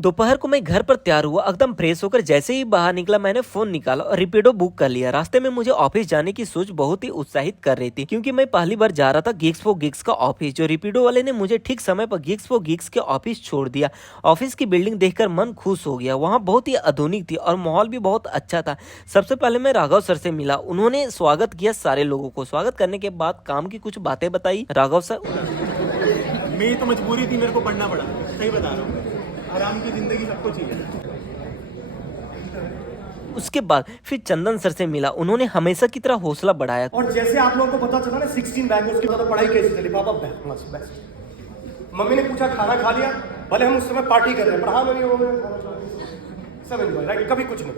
दोपहर को मैं घर पर तैयार हुआ, एकदम फ्रेश होकर जैसे ही बाहर निकला मैंने फोन निकाला और रैपिडो बुक कर लिया। रास्ते में मुझे ऑफिस जाने की सोच बहुत ही उत्साहित कर रही थी, क्योंकि मैं पहली बार जा रहा था गिग्स फॉर गिग्स का ऑफिस। जो रैपिडो वाले ने मुझे ठीक समय पर गिग्स फॉर गिग्स के ऑफिस छोड़ दिया। ऑफिस की बिल्डिंग देखकर मन खुश हो गया। वहाँ बहुत ही आधुनिक थी और माहौल भी बहुत अच्छा था। सबसे पहले मैं राघव सर से मिला। उन्होंने स्वागत किया सारे लोगों को। स्वागत करने के बाद काम की कुछ बातें बताई। राघव सर, मेरी तो मजबूरी थी, मेरे को पढ़ना पड़ा। सही बता रहा हूँ, आराम की जिंदगी सबको चाहिए। उसके बाद फिर चंदन सर से मिला। उन्होंने हमेशा की तरह हौसला बढ़ाया। और जैसे आप लोगों को पता चला ना 16 बैग, उसके बाद पढ़ाई कैसे चली? पापा बेस्ट। मम्मी ने पूछा खाना खा लिया, भले हम उस समय पार्टी कर रहे हैं, पर हाँ मम्मी सब एंजॉय, राइट, कभी कुछ नहीं।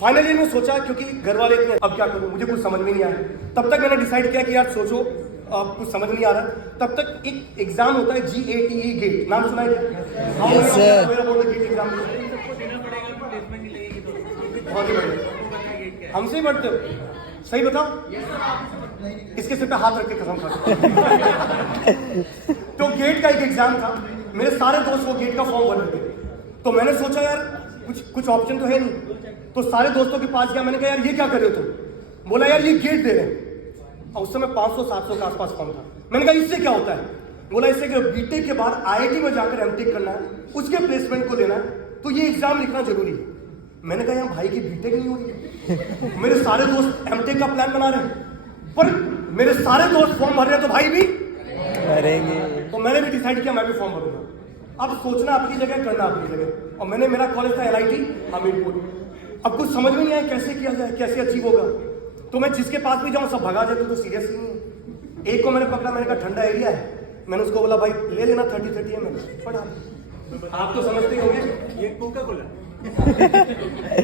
फाइनली मैंने सोचा, क्योंकि घर वाले इतने, अब क्या करूं, मुझे कुछ समझ में नहीं आया। तब तक मैंने डिसाइड किया कि यार सोचो, कुछ समझ नहीं आ रहा। तब तक एक एग्जाम होता है GATE गेट, नाम सुना है क्या? Yes, sir. बहुत ही बढ़िया। हमसे ही बढ़ते हो? सही बताओ, इसके सिर पे हाथ रख के कसम खा। तो गेट का एक एग्जाम था। मेरे सारे दोस्त वो गेट का फॉर्म भर रहे थे। तो मैंने सोचा यार कुछ ऑप्शन तो है नहीं। तो सारे दोस्तों के पास गया, मैंने कहा यार ये क्या कर रहे हो तुम? बोला यार ये गेट दे रहे हैं। और उस समय 500-700 के आसपास फॉर्म था। मैंने कहा इससे क्या होता है? बोला इससे बीटेक के बाद IIT में जाकर एमटेक करना है, उसके प्लेसमेंट को लेना है, तो ये एग्जाम लिखना जरूरी है। मैंने कहा यार भाई की बीटेक नहीं हो रही है। मेरे सारे दोस्त एमटेक का प्लान बना रहे हैं, पर मेरे सारे दोस्त फॉर्म भर रहे हैं, तो भाई भी भरेंगे। तो मैंने भी डिसाइड किया मैं भी फॉर्म भरूंगा। अब सोचना अपनी जगह, करना अपनी जगह। और मेरा कॉलेज था LIT हमीरपुर। अब कुछ समझ में नहीं आया कैसे किया जाए, कैसे अचीव होगा। तो मैं जिसके पास भी जाऊँ सब भगा जाते, तो सीरियस नहीं है। एक को मैंने पकड़ा, मैंने कहा ठंडा एरिया है, मैंने उसको बोला भाई ले लेना 30-30 ml। पढ़ा, आप तो समझते ही होंगे ये कोका कोला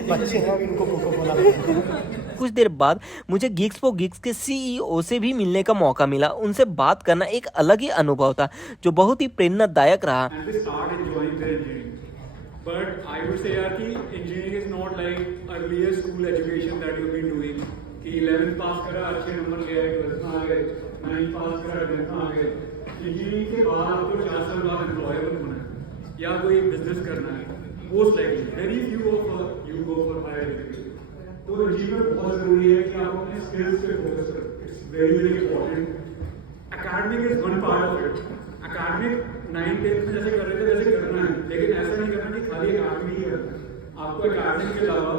बच्चे हैं, इनको कोका कोला। कुछ देर बाद मुझे गिग्स फॉर गिग्स के CEO से भी मिलने का मौका मिला। उनसे बात करना एक अलग ही अनुभव था, जो बहुत ही प्रेरणादायक रहा। But I would say यार कि engineering is not like earlier school education that you've been doing कि 11th पास करा, अच्छे नंबर ले आए, 12th में आ गए, 9th पास करा, 10th में आ गए। इंजीनियरिंग के बाद आपको 4 साल बाद एम्प्लॉयबल होना है या कोई बिजनेस करना है, most likely very few of you go for higher education. तो इंजीनियर बहुत जरूरी है कि आप अपने स्किल्स पे फोकस करें। It's very very important. Academic is one part of it. Academic 9th-10th में जैसे कर रहे थे वैसे करना है, लेकिन ऐसा नहीं करना कि खाली एकेडमिक ही करना। आपको एकेडमिक के अलावा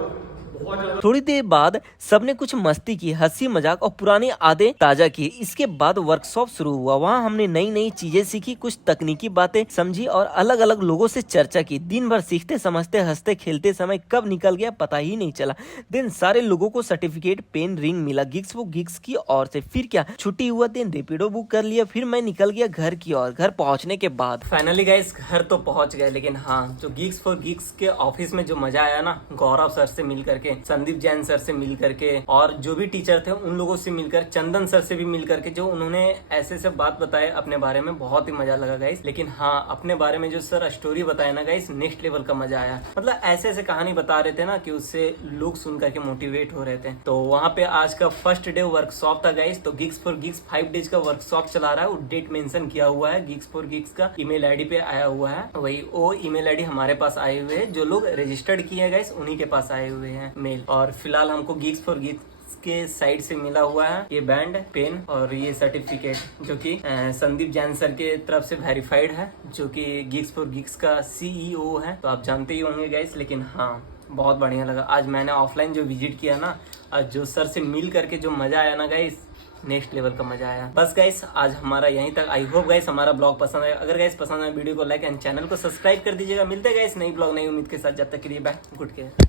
बहुत ज्यादा। थोड़ी देर बाद सबने कुछ मस्ती की, हंसी मजाक और पुरानी यादें ताजा की। इसके बाद वर्कशॉप शुरू हुआ। वहाँ हमने नई नई चीजें सीखी, कुछ तकनीकी बातें समझी और अलग अलग लोगों से चर्चा की। दिन भर सीखते समझते हंसते खेलते समय कब निकल गया पता ही नहीं चला। दिन सारे लोगों को सर्टिफिकेट, पेन, रिंग मिला गिग्स फॉर गिग्स की ओर से। फिर क्या, छुट्टी हुआ दिन रैपिडो बुक कर लिया। फिर मैं निकल गया घर की ओर। घर पहुंचने के बाद फाइनली गाइस घर तो पहुंच गए, लेकिन हाँ, जो गिग्स फॉर गिग्स के ऑफिस में जो मजा आया ना, गौरव सर से मिल करके, संदीप जैन सर से मिल करके, और जो भी टीचर थे उन लोगों से मिलकर, चंदन सर से भी मिल करके, जो उन्होंने ऐसे से बात बताए अपने बारे में, बहुत ही मजा लगा गाइस। लेकिन हाँ, अपने बारे में जो सर स्टोरी बताया ना गाइस, नेक्स्ट लेवल का मजा आया। मतलब ऐसे ऐसे कहानी बता रहे थे ना कि उससे लोग सुन करके मोटिवेट हो रहे थे। तो वहाँ पे आज का फर्स्ट डे वर्कशॉप था गाइस। तो गिग्स फॉर गिग्स 5 डेज का वर्कशॉप चला रहा है। वो डेट मेंशन किया हुआ है, गिग्स फॉर गिग्स का ईमेल आईडी पे आया हुआ है। वही वो ईमेल आईडी हमारे पास आए हुए हैं, जो लोग रजिस्टर्ड किए हैं गाइस उन्हीं के पास आए हुए हैं मेल। और फिलहाल हमको गिग्स फॉर गिग्स के साइड से मिला हुआ है ये बैंड, पेन और ये सर्टिफिकेट, जो कि संदीप जैन सर के तरफ से वेरीफाइड है, जो कि गिग्स फॉर गिग्स का CEO है। तो आप जानते ही होंगे गाइस। लेकिन हाँ, बहुत बढ़िया लगा। आज मैंने ऑफलाइन जो विजिट किया ना, आज जो सर से मिल करके जो मजा आया ना गाइस, नेक्स्ट लेवल का मजा आया। बस गाइस आज हमारा यहीं तक। आई होप गाइस हमारा ब्लॉग पसंद आया। अगर गाइस पसंद आया वीडियो को लाइक एंड चैनल को सब्सक्राइब कर दीजिएगा। मिलते हैं गाइस नई ब्लॉग नई उम्मीद के साथ। जब तक के लिए बाय, गुड केयर।